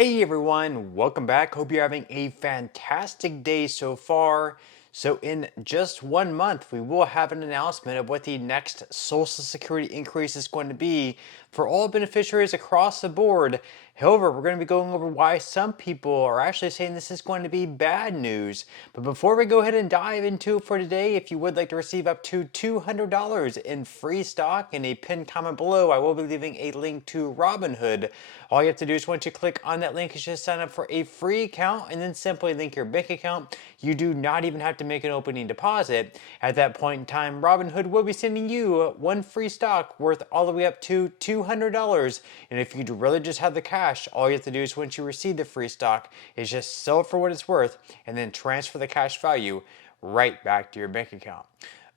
Hey everyone, welcome back. Hope you're having a fantastic day so far. So in just 1 month, we will have an announcement of what the next Social Security increase is going to be for all beneficiaries across the board. However, we're going to be going over why some people are actually saying this is going to be bad news. But before we go ahead and dive into it for today, if you would like to receive up to $200 in free stock, in a pinned comment below, I will be leaving a link to Robinhood. All you have to do is once you click on that link, is just sign up for a free account and then simply link your bank account. You do not even have to make an opening deposit. At that point in time, Robinhood will be sending you one free stock worth all the way up to $200. And if you really just have the cash, all you have to do is once you receive the free stock is just sell it for what it's worth and then transfer the cash value right back to your bank account.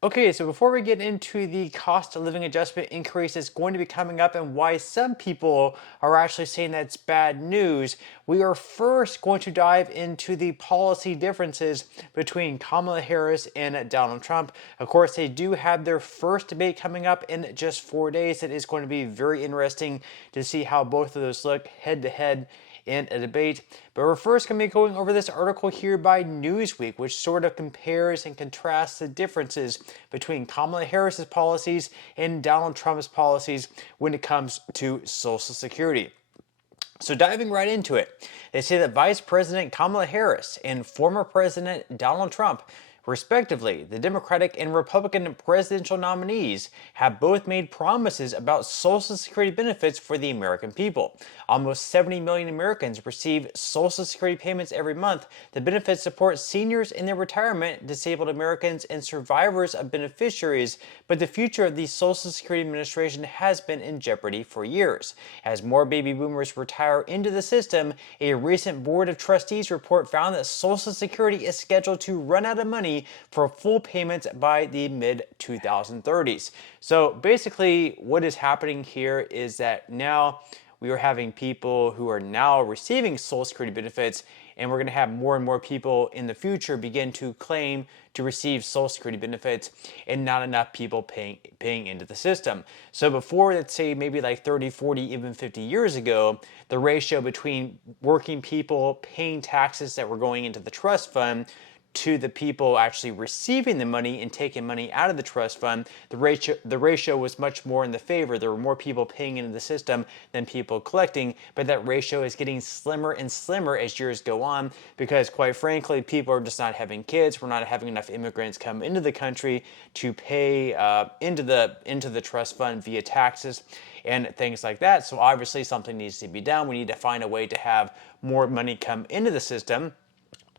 Okay, so before we get into the cost of living adjustment increase that's going to be coming up and why some people are actually saying that's bad news, we are first going to dive into the policy differences between Kamala Harris and Donald Trump. Of course, they do have their first debate coming up in just 4 days. It is going to be very interesting to see how both of those look head to head in a debate. But we're first going to be going over this article here by Newsweek, which sort of compares and contrasts the differences between Kamala Harris's policies and Donald Trump's policies when it comes to Social Security. So diving right into it, they say that Vice President Kamala Harris and former President Donald Trump, respectively, the Democratic and Republican presidential nominees, have both made promises about Social Security benefits for the American people. Almost 70 million Americans receive Social Security payments every month. The benefits support seniors in their retirement, disabled Americans, and survivors of beneficiaries, but the future of the Social Security Administration has been in jeopardy for years. As more baby boomers retire into the system, a recent Board of Trustees report found that Social Security is scheduled to run out of money for full payments by the mid-2030s. So basically what is happening here is that now we are having people who are now receiving Social Security benefits, and we're going to have more and more people in the future begin to claim to receive Social Security benefits and not enough people paying into the system. So before, let's say maybe like 30, 40, even 50 years ago, the ratio between working people paying taxes that were going into the trust fund to the people actually receiving the money and taking money out of the trust fund, the ratio was much more in the favor. There were more people paying into the system than people collecting, but that ratio is getting slimmer and slimmer as years go on because, quite frankly, people are just not having kids. We're not having enough immigrants come into the country to pay into the trust fund via taxes and things like that. So obviously something needs to be done. We need to find a way to have more money come into the system,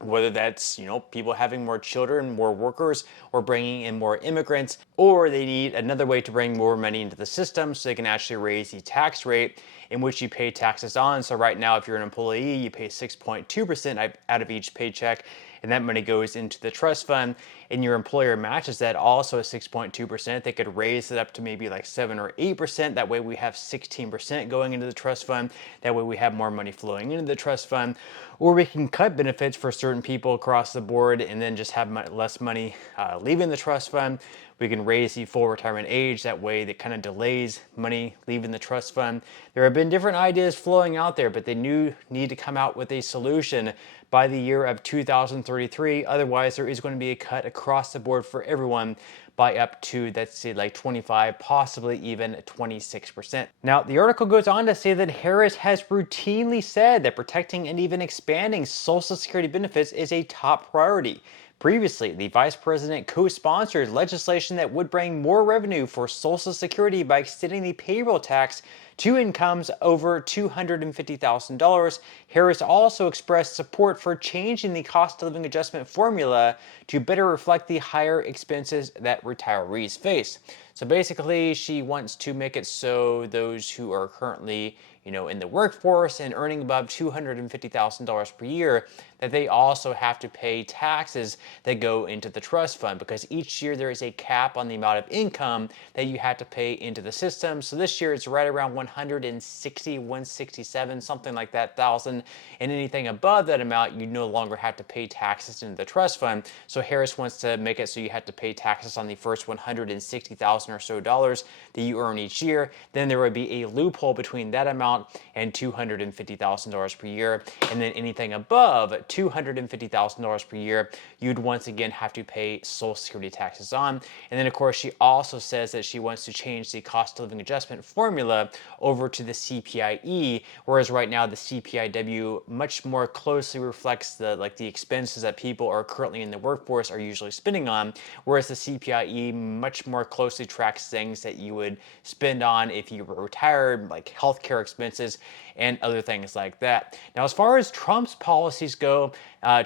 whether that's, people having more children, more workers, or bringing in more immigrants, or they need another way to bring more money into the system so they can actually raise the tax rate in which you pay taxes on. So right now, if you're an employee, you pay 6.2% out of each paycheck, and that money goes into the trust fund, and your employer matches that also at 6.2%. They could raise it up to maybe like 7 or 8%. That way we have 16% going into the trust fund. That way we have more money flowing into the trust fund. Or we can cut benefits for certain people across the board and then just have less money leaving the trust fund. We can raise the full retirement age. That way that kind of delays money leaving the trust fund. There have been different ideas flowing out there, but they need to come out with a solution by the year of 2033. Otherwise, there is going to be a cut across the board for everyone by up to, let's say, like 25, possibly even 26%. Now, the article goes on to say that Harris has routinely said that protecting and even expanding Social Security benefits is a top priority. Previously, the vice president co-sponsored legislation that would bring more revenue for Social Security by extending the payroll tax to incomes over $250,000. Harris also expressed support for changing the cost of living adjustment formula to better reflect the higher expenses that retirees face. So basically, she wants to make it so those who are currently, in the workforce and earning above $250,000 per year, that they also have to pay taxes that go into the trust fund, because each year there is a cap on the amount of income that you have to pay into the system. So this year it's right around 160, 167, something like that, thousand, and anything above that amount you no longer have to pay taxes into the trust fund. So Harris wants to make it so you have to pay taxes on the first 160,000 or so dollars that you earn each year. Then there would be a loophole between that amount amount and $250,000 per year. And then anything above $250,000 per year, you'd once again have to pay Social Security taxes on. And then, of course, she also says that she wants to change the cost of living adjustment formula over to the CPIE, whereas right now the CPIW much more closely reflects the expenses that people are currently in the workforce are usually spending on, whereas the CPIE much more closely tracks things that you would spend on if you were retired, like healthcare expenses and other things like that. Now, as far as Trump's policies go,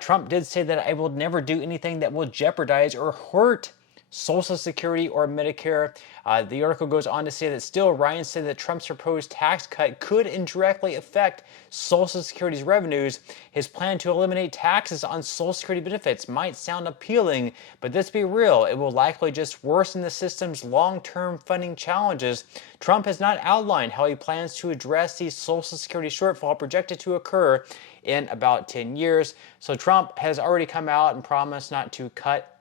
Trump did say that I will never do anything that will jeopardize or hurt Social Security or Medicare. The article goes on to say that still, Ryan said that Trump's proposed tax cut could indirectly affect Social Security's revenues. His plan to eliminate taxes on Social Security benefits might sound appealing, but let's be real, it will likely just worsen the system's long-term funding challenges. Trump has not outlined how he plans to address the Social Security shortfall projected to occur in about 10 years. So Trump has already come out and promised not to cut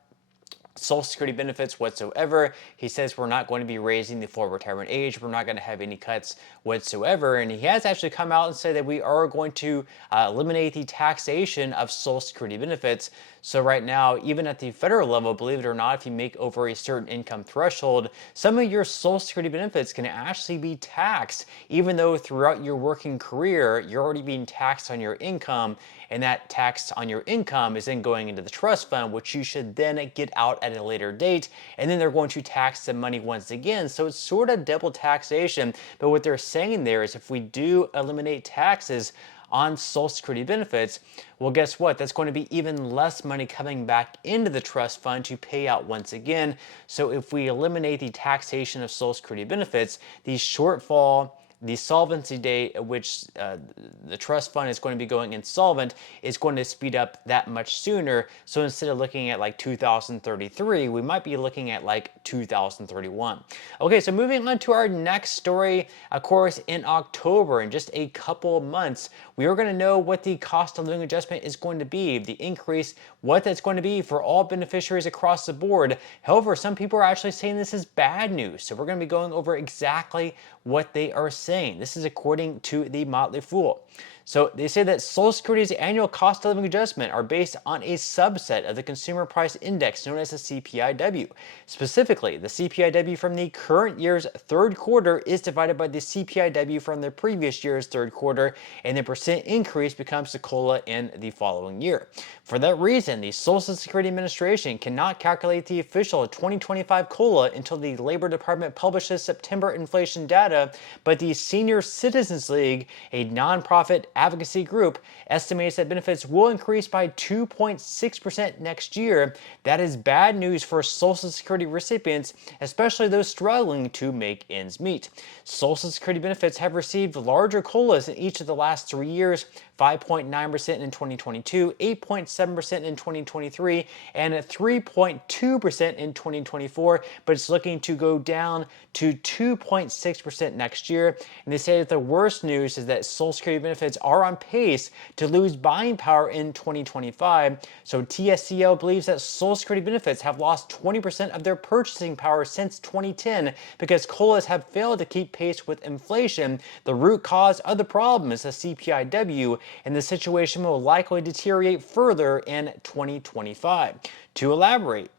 Social Security benefits whatsoever. He says we're not going to be raising the full retirement age. We're not going to have any cuts whatsoever. And he has actually come out and said that we are going to eliminate the taxation of Social Security benefits. So right now, even at the federal level, believe it or not, if you make over a certain income threshold, some of your Social Security benefits can actually be taxed, even though throughout your working career, you're already being taxed on your income. And that tax on your income is then going into the trust fund, which you should then get out at a later date. And then they're going to tax the money once again. So it's sort of double taxation. But what they're saying there is if we do eliminate taxes on Social Security benefits, well, guess what? That's going to be even less money coming back into the trust fund to pay out once again. So if we eliminate the taxation of Social Security benefits, the shortfall, the solvency date at which the trust fund is going to be going insolvent is going to speed up that much sooner. So instead of looking at like 2033, we might be looking at like 2031. Okay, so moving on to our next story. Of course, in October, in just a couple of months, we are going to know what the cost of living adjustment is going to be, the increase, what that's going to be for all beneficiaries across the board. However, some people are actually saying this is bad news. So we're going to be going over exactly what they are saying. This is according to the Motley Fool. So they say that Social Security's annual cost of living adjustment are based on a subset of the consumer price index known as the CPIW. Specifically, the CPIW from the current year's third quarter is divided by the CPIW from the previous year's third quarter, and the percent increase becomes the COLA in the following year. For that reason, the Social Security Administration cannot calculate the official 2025 COLA until the Labor Department publishes September inflation data, but the Senior Citizens League, a nonprofit advocacy group, estimates that benefits will increase by 2.6% next year. That is bad news for Social Security recipients, especially those struggling to make ends meet. Social Security benefits have received larger COLAs in each of the last 3 years, 5.9% in 2022, 8.7% in 2023, and 3.2% in 2024, but it's looking to go down to 2.6% next year. And they say that the worst news is that Social Security benefits are on pace to lose buying power in 2025. So TSCL believes that Social Security benefits have lost 20% of their purchasing power since 2010 because COLAs have failed to keep pace with inflation. The root cause of the problem is the CPIW, and the situation will likely deteriorate further in 2025. To elaborate,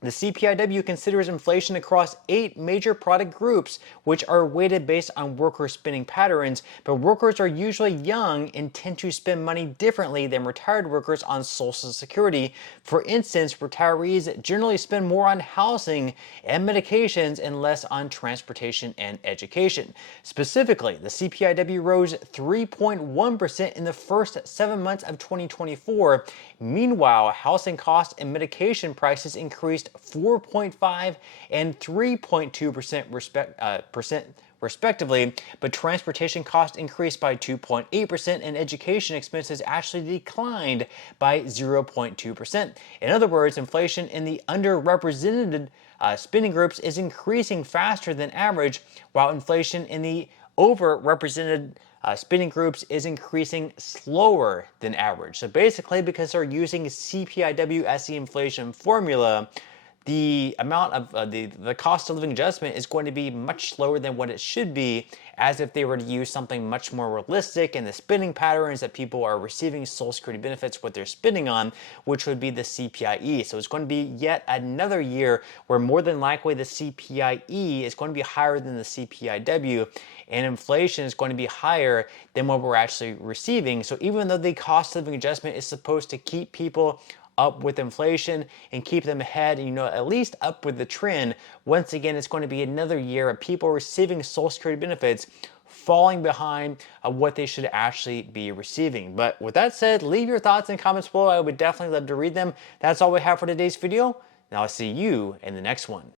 the CPIW considers inflation across 8 major product groups, which are weighted based on worker spending patterns, but workers are usually young and tend to spend money differently than retired workers on Social Security. For instance, retirees generally spend more on housing and medications and less on transportation and education. Specifically, the CPIW rose 3.1% in the first 7 months of 2024. Meanwhile, housing costs and medication prices increased 4.5 and 3.2% respectively, but transportation costs increased by 2.8% and education expenses actually declined by 0.2%. In other words, inflation in the underrepresented spending groups is increasing faster than average, while inflation in the overrepresented spending groups is increasing slower than average. So basically, because they're using CPIW as the inflation formula, the amount of the cost of living adjustment is going to be much lower than what it should be, as if they were to use something much more realistic in the spending patterns that people are receiving Social Security benefits, what they're spending on, which would be the CPIE. So it's going to be yet another year where more than likely the CPIE is going to be higher than the CPIW, and inflation is going to be higher than what we're actually receiving. So even though the cost of living adjustment is supposed to keep people up with inflation and keep them ahead, and at least up with the trend, once again it's going to be another year of people receiving Social Security benefits falling behind what they should actually be receiving. But with that said, leave your thoughts and comments below. I would definitely love to read them. That's all we have for today's video, and I'll see you in the next one.